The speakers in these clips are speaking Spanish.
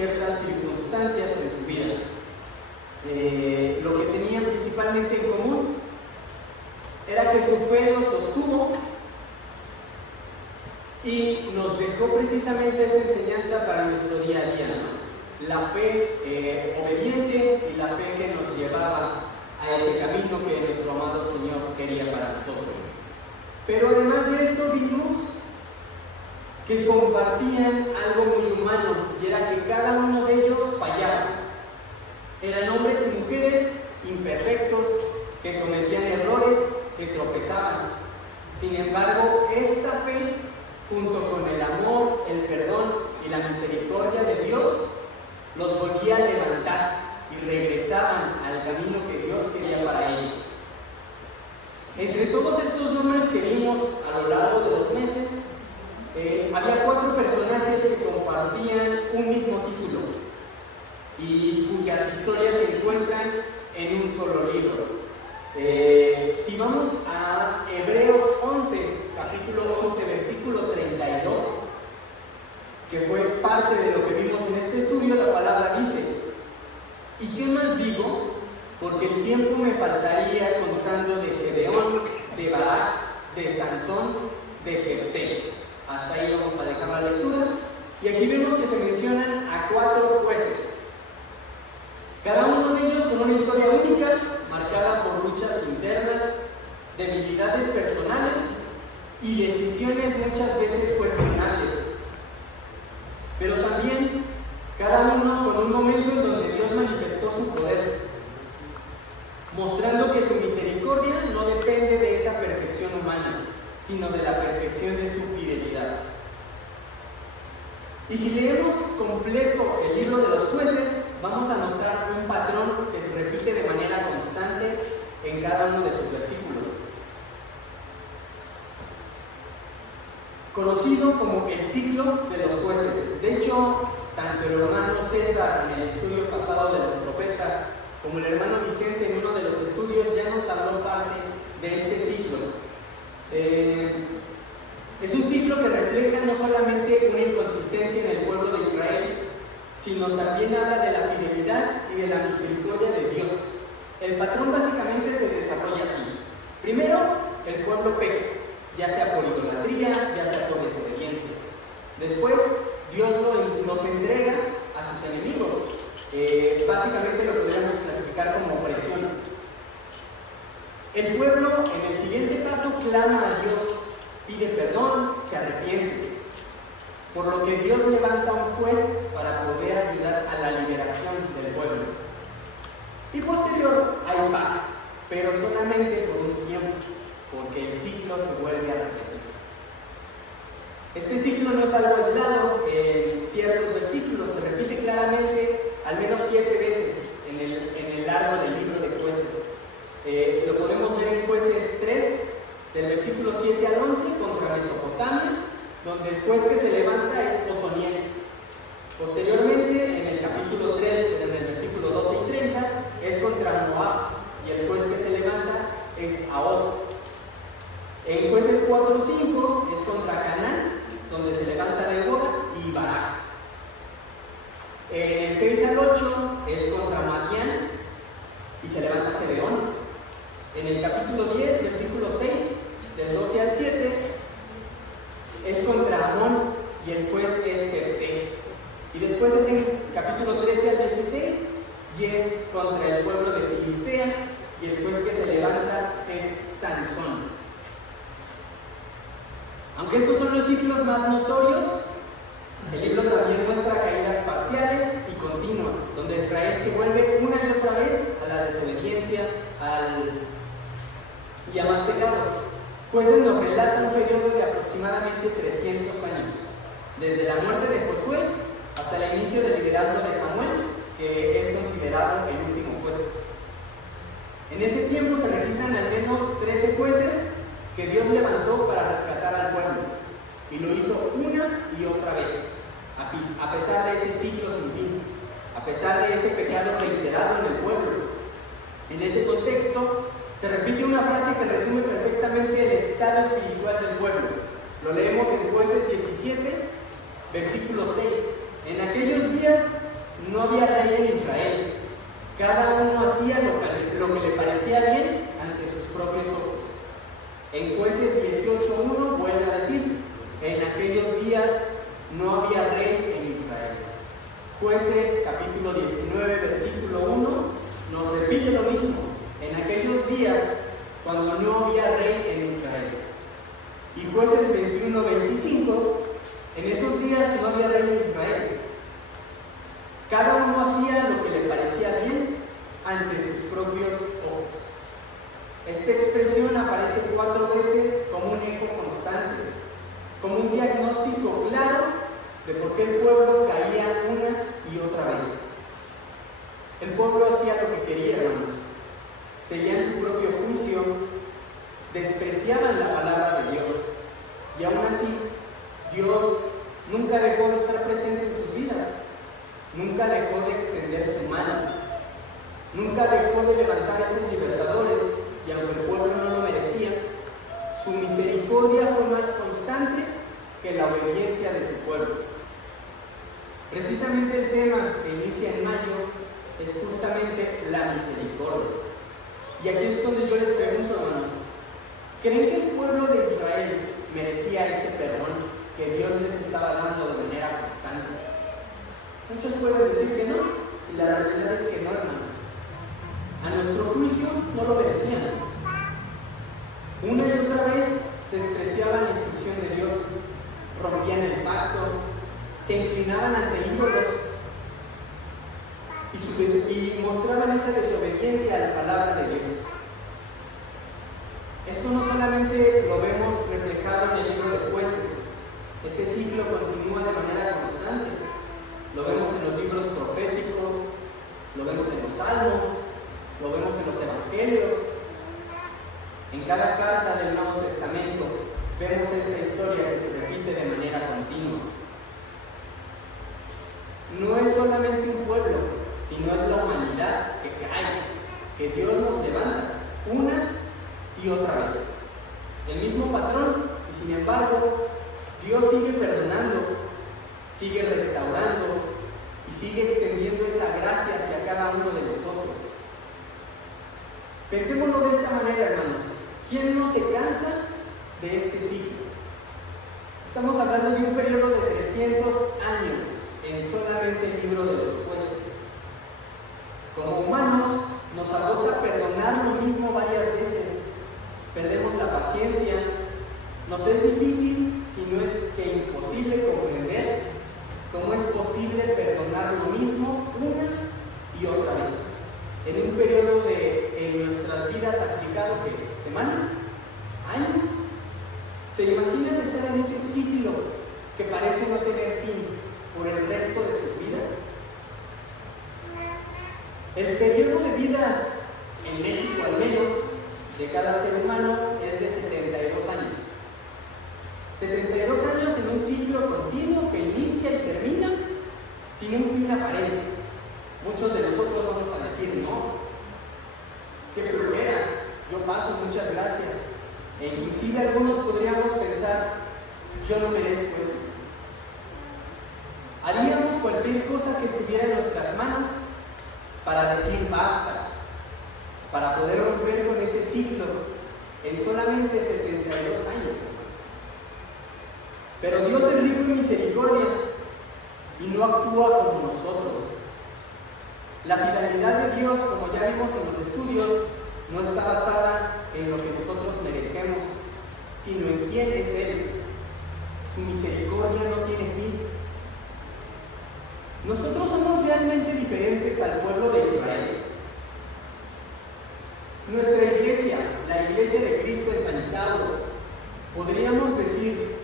ciertas circunstancias en su vida. Lo que tenían principalmente en común era que su fe los sostuvo y nos dejó precisamente esa enseñanza para nuestro día a día, ¿no? La fe obediente y la fe que nos llevaba a ese camino que nuestro amado Señor quería para nosotros. Pero además de esto vimos que compartían algo muy humano, y era que cada uno de ellos fallaba. Eran hombres y mujeres imperfectos que cometían errores, que tropezaban. Sin embargo, esta fe, junto con el amor, el perdón y la misericordia de Dios, los volvía a levantar y regresaban al camino que Dios quería para ellos. Entre todos estos nombres que vimos a lo largo de los meses, había 4 personajes que compartían un mismo título y cuyas historias se encuentran en un solo libro. Si vamos a Hebreos 11, capítulo 11, versículo 32, que fue parte de lo que vimos en este estudio, la palabra dice: ¿y qué más digo? Porque el tiempo me faltaría contando de Gedeón, de Barak, de Sansón, de Jefté. Hasta ahí vamos a dejar la lectura. Y aquí vemos que se mencionan a 4 jueces. Cada uno de ellos con una historia única, marcada por luchas internas, debilidades personales y decisiones muchas veces cuestionables. Pero también cada uno con un momento en donde Dios manifestó su poder, mostrando que su misericordia no depende de esa perfección humana, sino de la perfección de su fidelidad. Y si leemos completo el libro de los jueces, vamos a notar un patrón que se repite de manera constante en cada uno de sus versículos. Conocido como el ciclo de los jueces. De hecho, tanto el hermano César en el estudio pasado de los profetas, como el hermano Vicente en uno de los estudios, ya nos habló parte de este ciclo. Es un ciclo que refleja no solamente una inconsistencia en el pueblo de Israel, sino también habla de la fidelidad y de la misericordia de Dios. El patrón básicamente se desarrolla así. Primero, el pueblo peca, ya sea por idolatría, ya sea por desobediencia. Después, Dios los entrega a sus enemigos. Básicamente lo podríamos clasificar como opresión. El pueblo, en el siguiente paso, clama a Dios, pide perdón, se arrepiente. Por lo que Dios levanta un juez para poder ayudar a la liberación del pueblo. Y posterior hay paz, pero solamente por un tiempo, porque el ciclo se vuelve a repetir. Este ciclo no es algo aislado, en ciertos versículos se repite claramente al menos 7 veces en el largo del libro de Jueces. Lo podemos ver en Jueces 3, del versículo 7 al 11, contra Mesopotamia, donde el juez que se levanta es Otoniel. Posteriormente, en el capítulo 3, en el versículo 12 y 30, es contra Moab, y el juez que se levanta es Ahod. En Jueces 4 y 5 es contra Canaán, donde se levanta Débora y Barak. En el 6 al 8 es contra Madián y se levanta Gedeón. En el capítulo 10, versículo 6, del 12 al 7, es contra Amón y el juez es Jefté. Y después es en capítulo 13 al 16 y es contra el pueblo de Filistea, y el juez que se levanta es Sansón. Aunque estos son los ciclos más notorios, el libro también muestra caídas parciales y continuas, donde Israel se vuelve una y otra vez a la desobediencia y a más pecados. Jueces nos relata un periodo de aproximadamente 300 años, desde la muerte de Josué hasta el inicio del liderazgo de Samuel, que es considerado el último juez. En ese tiempo se registran al menos 13 jueces que Dios levantó para rescatar al pueblo, y lo hizo una y otra vez, a pesar de ese ciclo sin fin, a pesar de ese pecado reiterado en el pueblo. En ese contexto, se repite una frase que resume perfectamente el estado espiritual del pueblo. Lo leemos en Jueces 17, versículo 6. En aquellos días no había rey en Israel. Cada uno hacía lo que le parecía bien ante sus propios ojos. En Jueces 18:1 vuelve a decir, en aquellos días no había rey en Israel. Jueces capítulo 19, versículo 1 nos repite lo mismo. En aquellos días cuando no había rey en Israel. Y Jueces 21:25, en esos días no había rey en Israel. Cada uno hacía lo que le parecía bien ante sus propios ojos. Esta expresión aparece 4 veces como un eco constante, como un diagnóstico claro de por qué el pueblo caía una y otra vez. El pueblo hacía lo que quería, hermanos. Seguían su propio juicio, despreciaban la palabra de Dios, y aún así, Dios nunca dejó de estar presente en sus vidas, nunca dejó de extender su mano, nunca dejó de levantar a esos libertadores, y aunque el pueblo no lo merecía, su misericordia fue más constante que la obediencia de su pueblo. Precisamente el tema que inicia en mayo es justamente la misericordia. Y aquí es donde yo les pregunto, hermanos, ¿creen que el pueblo de Israel merecía ese perdón que Dios les estaba dando de manera constante? Muchos pueden decir que no, y la realidad es que no, hermanos. A nuestro juicio no lo merecían. Una y otra vez despreciaban la instrucción de Dios, rompían el pacto, se inclinaban ante ídolos y mostraban esa desobediencia a la palabra de Dios. Esto no solamente lo vemos reflejado en el libro de Jueces, este ciclo continúa de manera constante. Lo vemos en los libros proféticos, lo vemos en los salmos, lo vemos en los evangelios. En cada carta del Nuevo Testamento vemos esta historia que se repite de manera continua. No es solamente un pueblo, sino es la humanidad que cae, que Dios nos levanta una y otra vez. El mismo patrón, y sin embargo, Dios sigue perdonando, sigue restaurando y sigue extendiendo esa gracia hacia cada uno de nosotros. Pensémoslo de esta manera, hermanos. ¿Quién no se cansa de este ciclo? Estamos hablando de un periodo de 300 años en solamente el libro de los Jueces. Como humanos, nos agota perdonar lo mismo varias veces. Perdemos la paciencia. Nos es difícil, si no es que imposible, comprender cómo es posible perdonar lo mismo una y otra vez. En un periodo en nuestras vidas aplicado que semanas, años. ¿Se imaginan estar en ese ciclo que parece no tener fin por el resto de sus vidas? El periodo de vida en México, al menos, de cada ser humano es de 72 años. 72 años en un ciclo continuo que inicia y termina sin un fin aparente. Muchos de nosotros vamos a decir, no, qué flojera, yo paso, muchas gracias. E inclusive algunos podríamos pensar, yo no merezco eso. Haríamos cualquier cosa que estuviera en nuestras manos para decir basta, para poder romper con ese ciclo en solamente 72 años. Pero Dios es rico en misericordia y no actúa como nosotros. La fidelidad de Dios, como ya vimos en los estudios, no está basada en lo que nosotros merecemos, sino en quién es Él. Su misericordia no tiene fin. Nosotros somos realmente diferentes al pueblo de Israel. Nuestra iglesia, la iglesia de Cristo en San Isidro, podríamos decir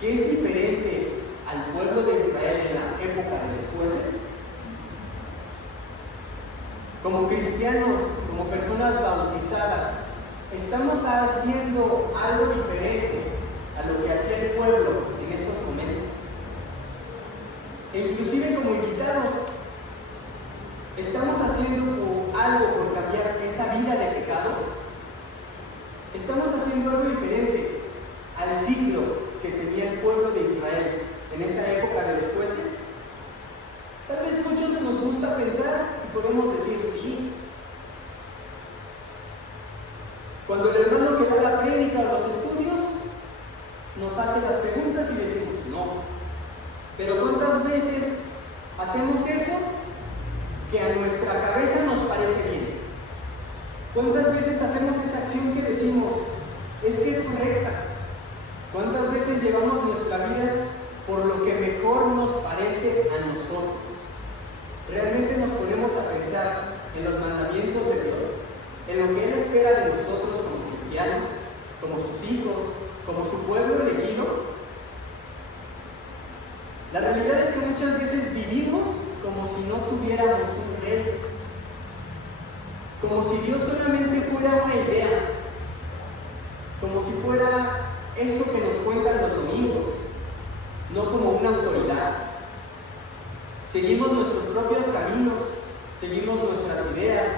que es diferente al pueblo de Israel en la época de los Jueces. Como cristianos, como personas bautizadas, estamos haciendo algo diferente a lo que hacía el pueblo en esos momentos. E inclusive como invitados, estamos haciendo algo por cambiar esa vida de pecado. Estamos haciendo algo diferente al ciclo que tenía el pueblo de Israel en esa época de los Jueces. Tal vez muchos nos gusta pensar y podemos decir sí. Cuando el hermano que da la prédica o los estudios nos hace las preguntas y decimos no. Pero ¿cuántas veces hacemos eso que a nuestra cabeza nos parece bien? ¿Cuántas veces hacemos esa acción que decimos es que es correcta? ¿Cuántas veces llevamos nuestra vida por lo que mejor nos parece a nosotros? Realmente nos ponemos a pensar en los mandamientos de Dios, en lo que Él espera de nosotros como cristianos, como sus hijos, como su pueblo elegido. La realidad es que muchas veces vivimos como si no tuviéramos un rey, como si Dios solamente fuera una idea, como si fuera eso que nos cuentan los domingos, no como una autoridad. Seguimos nuestros propios caminos, seguimos nuestras ideas,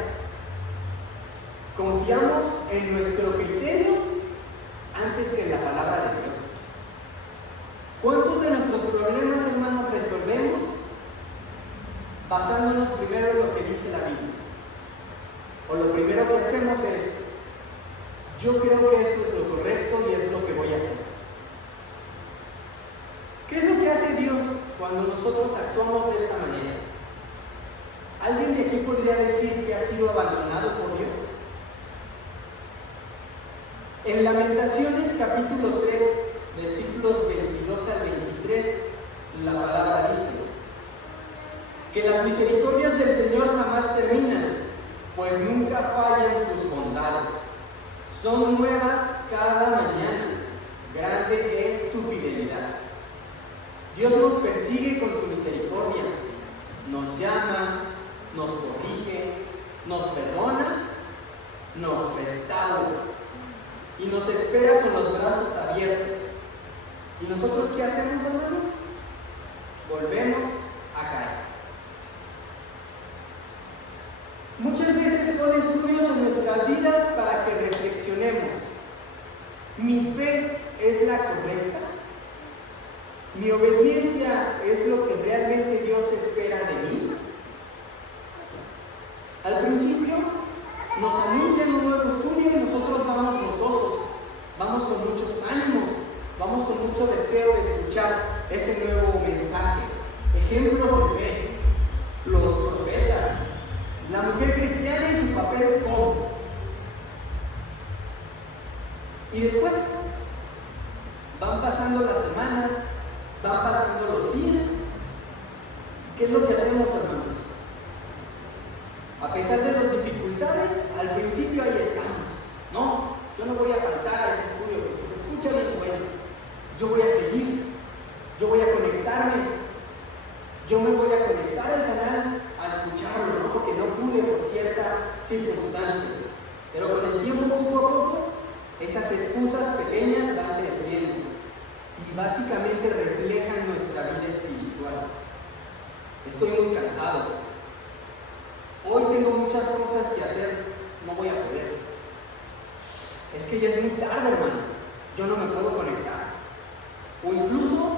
confiamos en nuestro criterio antes que en la palabra de Dios. ¿Cuántos de nuestros problemas, hermanos, resolvemos basándonos primero en lo que dice la Biblia? O lo primero que hacemos es, yo creo que esto es lo correcto y es lo que voy a hacer. ¿Qué es lo que hace Dios cuando nosotros actuamos de esta manera? ¿Alguien de aquí podría decir que ha sido abandonado por Dios? En Lamentaciones capítulo 3, versículos 22 al 23, la palabra dice que las misericordias del Señor jamás terminan, pues nunca fallan sus bondades. Son nuevas cada mañana, grande es tu fidelidad. Dios nos persigue con su misericordia, nos llama, nos corrige, nos perdona, nos restaura y nos espera con los brazos abiertos. ¿Y nosotros qué hacemos, hermanos? Volvemos a caer. Muchas veces pone estudios en nuestras vidas para que reflexionemos. ¿Mi fe es la correcta? ¿Mi obediencia es lo que realmente Dios espera de mí? Al principio nos anuncian un nuevo estudio y nosotros vamos gozosos, vamos con muchos ánimos, vamos con mucho deseo de escuchar ese nuevo mensaje. Ejemplos de fe, los profetas, la mujer cristiana y su papel como. Y después van pasando las semanas, van pasando los días. ¿Qué es lo que hacemos, hermanos? A pesar de las dificultades, al principio ahí estamos. No, yo no voy a faltar a ese estudio porque se escucha bien bueno. Yo voy a seguir, yo voy a conectarme, yo me voy a conectar al canal a escucharlo, ¿no? Porque no pude por cierta circunstancia. Pero con el tiempo, poco a poco, esas excusas pequeñas van creciendo y básicamente reflejan nuestra vida espiritual. Estoy muy cansado. Hoy tengo muchas cosas que hacer, no voy a poder. Es que ya es muy tarde, hermano. Yo no me puedo conectar. O incluso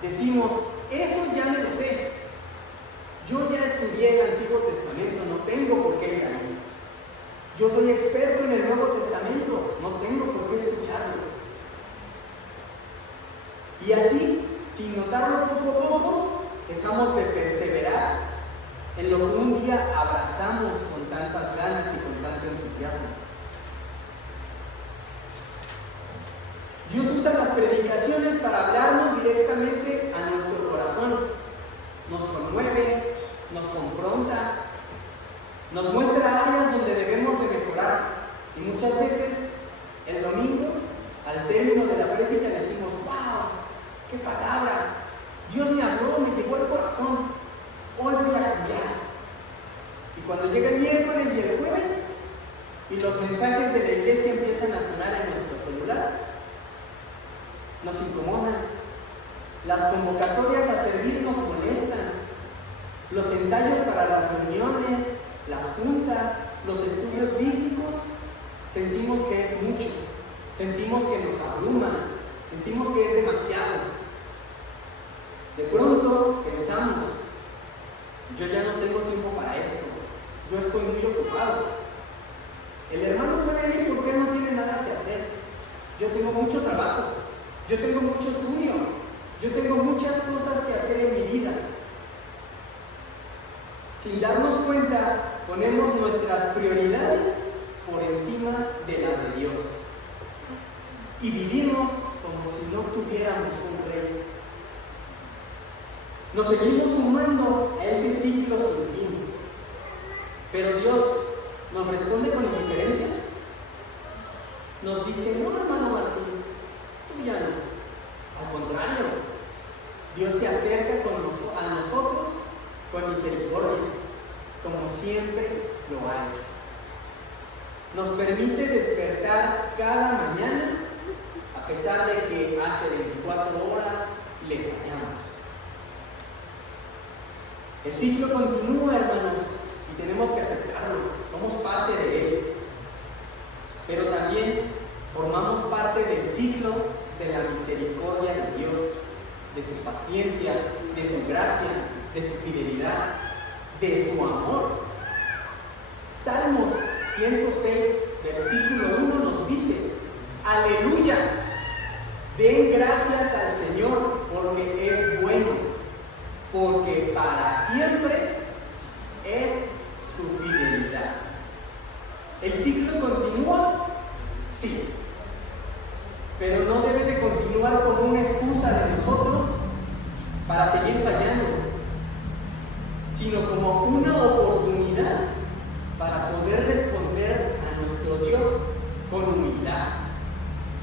decimos, eso ya me lo sé. Yo ya estudié el Antiguo Testamento, no tengo por qué ir ahí. Yo soy experto en el Nuevo Testamento, no tengo por qué escucharlo. Y así, sin notarlo poco a poco, dejamos de perseverar en lo que un día abrazamos con tantas ganas y con tanto entusiasmo. Dios usa las predicaciones para hablarnos directamente a nuestro corazón. Nos conmueve, nos confronta, nos muestra áreas donde debemos de mejorar. Y muchas veces, el domingo, al término de la prédica, decimos, ¡wow! ¡Qué palabra! Dios me habló, me llegó al corazón. Hoy voy a cambiar. Y cuando llega el miércoles y el jueves, y los mensajes de la iglesia empiezan a sonar en nuestro celular, nos incomodan. Las convocatorias a servir nos molestan. Los ensayos para las reuniones, las juntas, los estudios bíblicos, sentimos que es mucho, sentimos que nos abruma, sentimos que es demasiado. De pronto pensamos, yo ya no yo tengo mucho estudio, yo tengo muchas cosas que hacer en mi vida. Sin darnos cuenta, ponemos nuestras prioridades por encima de las de Dios. Y vivimos como si no tuviéramos un rey. Nos seguimos sumando a ese ciclo sin fin. Pero Dios nos responde con indiferencia. Nos dice, no, hermano Martín, tú ya no. Al contrario, Dios se acerca a nosotros con misericordia, como siempre lo ha hecho. Nos permite despertar cada mañana, a pesar de que hace 24 horas le fallamos. El ciclo continúa, hermanos, y tenemos que aceptarlo. Somos parte de él. Pero también formamos parte del ciclo de la misericordia de Dios, de su paciencia, de su gracia, de su fidelidad, de su amor. Salmos 106, versículo 1 nos dice: aleluya, den gracias al Señor porque es bueno, porque para siempre es su fidelidad. ¿El ciclo continúa? Sí. Pero no debe de continuar como una excusa de nosotros para seguir fallando, sino como una oportunidad para poder responder a nuestro Dios con humildad,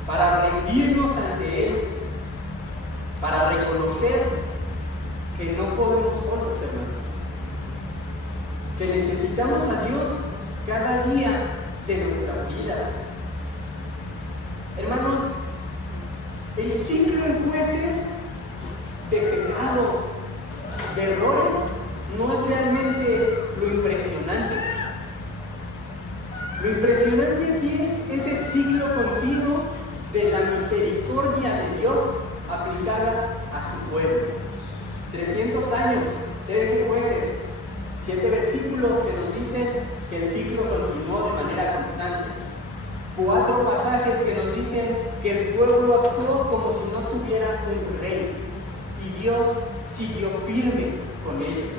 para rendirnos ante Él, para reconocer que no podemos solos, hermanos, que necesitamos a Dios cada día de nuestras vidas. Hermanos, el ciclo en Jueces de pecado, de errores, no es realmente lo impresionante. Lo impresionante aquí es ese ciclo continuo de la misericordia de Dios aplicada a su pueblo. 300 años, 13 jueces, 7 versículos que nos dicen que el ciclo continuó de manera constante. 4 pasajes que nos dicen que el pueblo actuó como si no tuviera un rey. Y Dios siguió firme con ellos.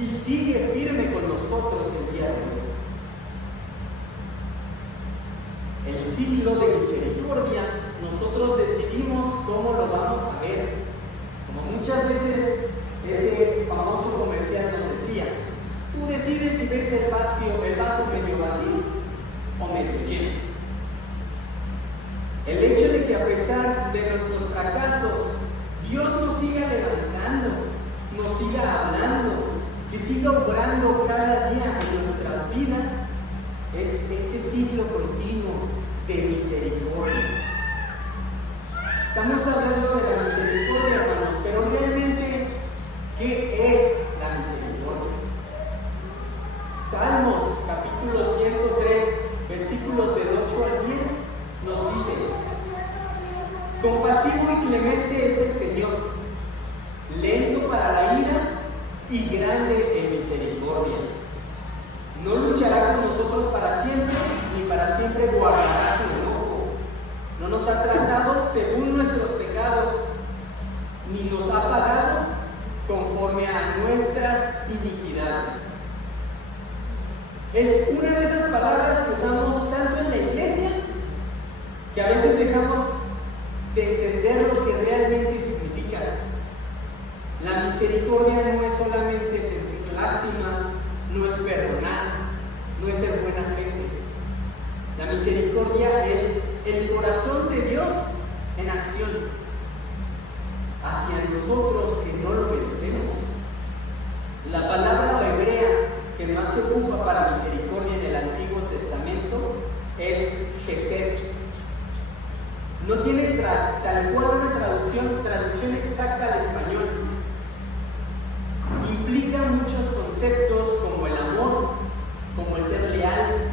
Y sigue firme con nosotros el día de hoy. El ciclo de misericordia, nosotros decidimos cómo lo vamos a ver. Como muchas veces ese famoso comercial nos decía, tú decides si ves el vaso medio vacío o medio lleno. El hecho de que a pesar de nuestros fracasos, Dios nos siga levantando, nos siga hablando, que siga obrando cada día en nuestras vidas, es ese ciclo continuo de misericordia. Estamos hablando de la misericordia, hermanos, pero realmente, ¿qué es la misericordia? Salmos, capítulo 103, versículos del 8 al 10, nos dice: compasivo y clemente es el Señor, lento para la ira y grande en misericordia. No luchará con nosotros para siempre, ni para siempre guardará su enojo. No nos ha tratado según nuestros pecados, ni nos ha pagado conforme a nuestras iniquidades. Es una de esas palabras que usamos tanto en la iglesia que a veces dejamos de entender lo que realmente significa. La misericordia no es solamente sentir lástima, no es perdonar, no es ser buena gente. La misericordia es el corazón de Dios en acción hacia nosotros que no lo merecemos. La palabra hebrea que más se ocupa para misericordia en el Antiguo Testamento es Gesed. No tiene tal cual una traducción exacta al español. Implica muchos conceptos como el amor, como el ser leal,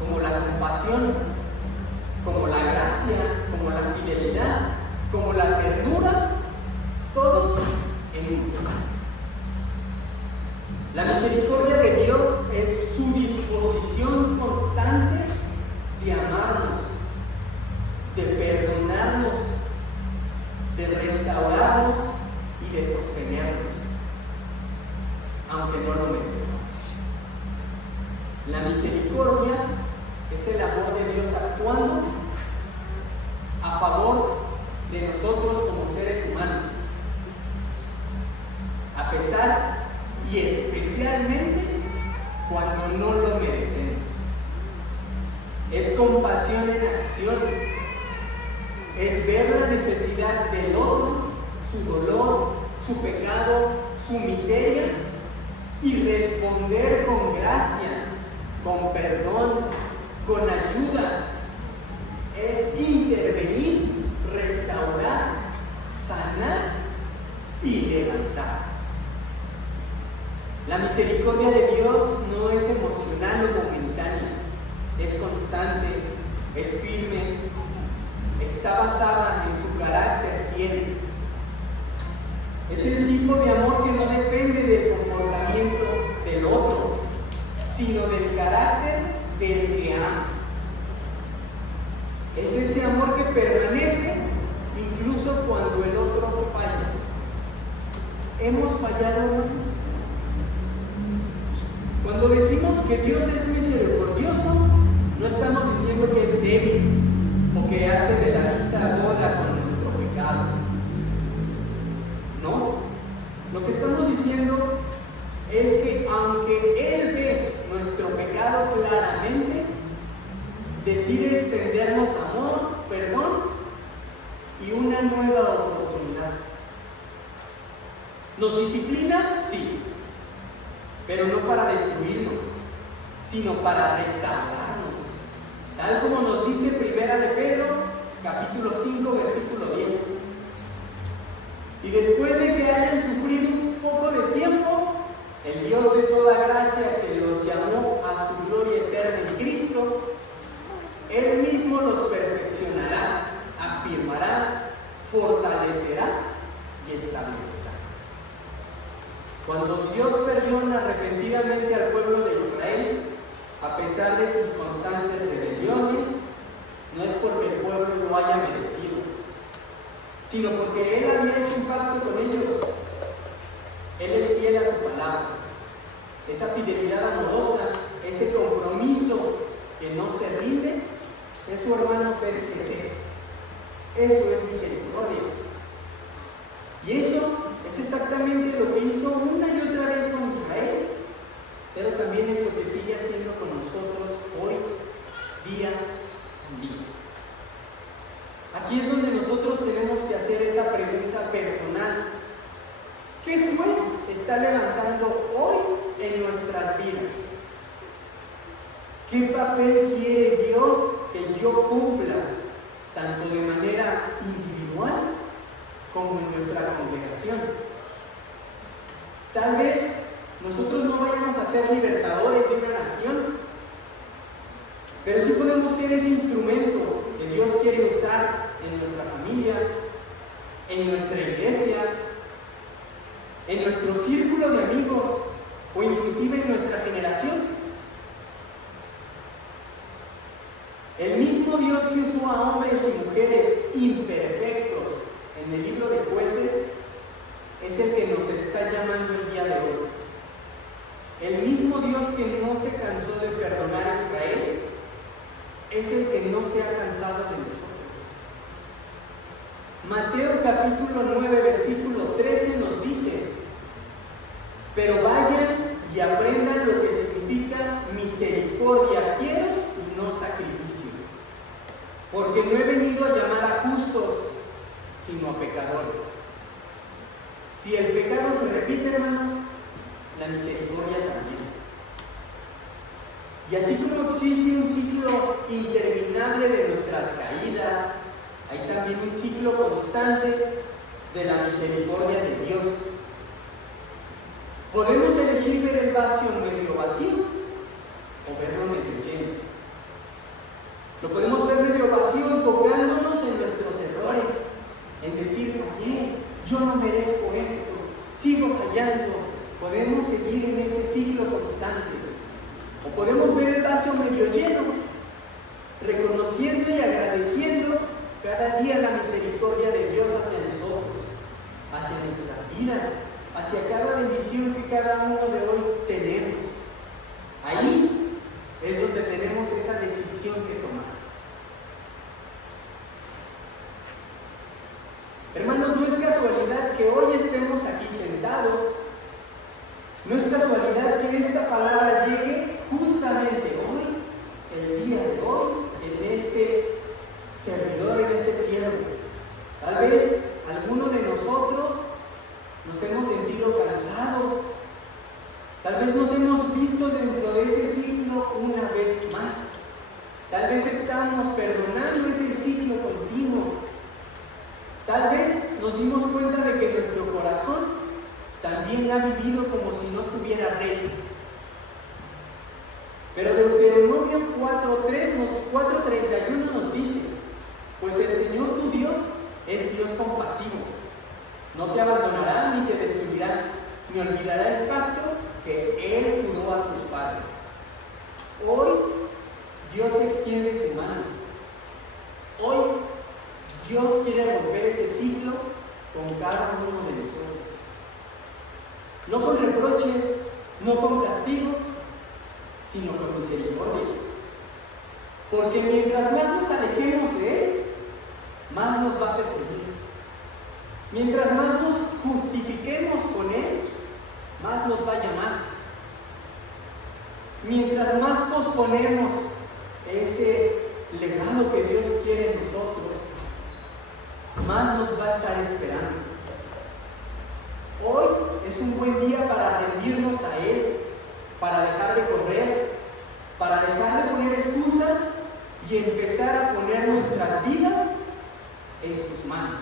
como la compasión, como la gracia, como la fidelidad, como la ternura, todo en uno. La misericordia de Dios es su disposición constante de amarnos, de perdonarnos, es ver la necesidad del otro, su dolor, su pecado, su miseria, y responder con gracia, con perdón, con ayuda. Es intervenir, restaurar, sanar y levantar. La misericordia de Dios no es emocional o momentánea, es constante, es firme, está basada en su carácter fiel. Es el tipo de amor que no depende del comportamiento del otro, sino del carácter del que ama. Es ese amor que permanece incluso cuando el otro falla. ¿Hemos fallado, hermanos? Cuando decimos que Dios es misericordioso, no estamos diciendo que es débil o que hace de la vista gorda con nuestro pecado. No, lo que estamos diciendo es que aunque Él ve nuestro pecado claramente, decide extendernos amor, perdón y una nueva oportunidad. ¿Nos disciplina? Sí, pero no para destruirnos, sino para restaurarnos, tal como nos dice Primera de Pedro, capítulo 5, versículo 10. Y después de que hayan sufrido un poco de tiempo, el Dios de toda gracia que los llamó a su gloria eterna en Cristo, Él mismo los perfeccionará, afirmará, fortalecerá y establecerá. Cuando Dios perdona arrepentidamente al pueblo de Israel, a pesar de sus constantes rebeliones, no es porque el pueblo lo haya merecido, sino porque Él había hecho un pacto con ellos. Él es fiel a su palabra. Esa fidelidad amorosa, ese compromiso que no se rinde, eso, hermanos, es crecer. Eso es misericordia. Y eso es exactamente lo que hizo una y otra vez con Israel, pero también es lo que sigue haciendo con nosotros hoy, día a día. Aquí es donde nosotros tenemos que hacer esa pregunta personal. ¿Qué juez está levantando hoy en nuestras vidas? ¿Qué papel quiere Dios que yo cumpla, tanto de manera individual como en nuestra congregación? Tal vez nosotros no vayamos a ser libertadores de una nación, pero sí podemos ser ese instrumento que Dios quiere usar en nuestra familia, en nuestra iglesia, en nuestro círculo de amigos o inclusive en nuestra generación. El mismo Dios que usó a hombres y mujeres imperfectos en el libro de Jueces es el que nos está llamando el día de hoy. El mismo Dios que no se cansó de perdonar a Israel es el que no se ha cansado de nosotros. Mateo capítulo 9 versículo 13 nos dice: pero vayan y aprendan lo que significa misericordia quiero y no sacrificio, porque no he venido a llamar a justos sino a pecadores. Si el pecado se repite, hermanos, la misericordia también. Y así como existe un ciclo interminable de nuestras caídas, hay también un ciclo constante de la misericordia de Dios. Podemos elegir ver el vaso medio vacío o verlo medio lleno. Lo podemos ver medio vacío enfocándonos en nuestros errores, en decir, oye, yo no merezco esto, sigo fallando. Podemos seguir en ese ciclo constante. O podemos ver el vaso medio lleno, reconociendo y agradeciendo cada día la misericordia de Dios hacia nosotros, hacia nuestras vidas, hacia cada bendición que cada uno de hoy tenemos. Ahí es donde tenemos esa decisión que tomar. Hermanos, no es casualidad que hoy estemos aquí sentados. No es casualidad que esta palabra llegue justamente hoy, el día de hoy, en este servidor, en este siervo. Tal vez algunos de nosotros nos hemos sentido cansados. Tal vez nos hemos visto dentro de ese ciclo una vez más. Tal vez estamos perdonando ese ciclo continuo. Tal vez nos dimos cuenta de que nuestro corazón también ha vivido como si no tuviera rey. Pero Deuteronomio 4:31 nos dice: pues el Señor tu Dios es Dios compasivo, no te abandonará ni te destruirá, ni olvidará el pacto que Él juró a tus padres. Hoy Dios extiende su mano. Hoy Dios quiere romper ese ciclo con cada uno de nosotros. No con reproches, no con castigos, sino con misericordia. Porque mientras más nos alejemos de Él, más nos va a perseguir. Mientras más nos justifiquemos con Él, más nos va a llamar. Mientras más posponemos ese legado que Dios quiere en nosotros, más nos va a estar esperando. Hoy es un buen día para rendirnos a Él, para dejar de correr, para dejar de poner excusas y empezar a poner nuestras vidas en sus manos.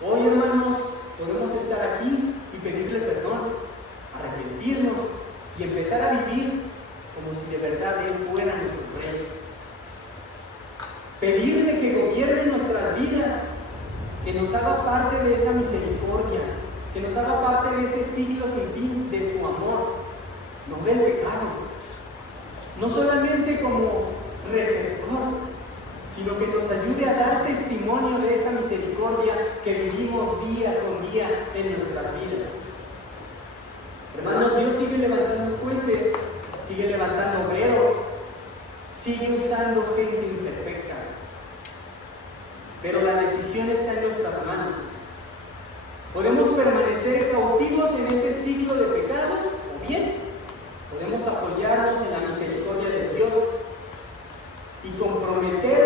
Hoy, hermanos, podemos estar aquí y pedirle perdón, arrepentirnos y empezar a vivir como si de verdad Él fuera nuestro Rey. Pedirle que gobierne nuestras vidas, que nos haga parte de esa misericordia, que nos haga parte de ese ciclo sin fin de su amor, no del pecado. No solamente como receptor, sino que nos ayude a dar testimonio de esa misericordia que vivimos día con día en nuestras vidas. Hermanos, Dios sigue levantando jueces, sigue levantando obreros, sigue usando gente imperfecta. Pero la decisión está en nuestras manos. Podemos permanecer cautivos en ese ciclo de pecado, o bien podemos apoyarnos en la misericordia de Dios y comprometer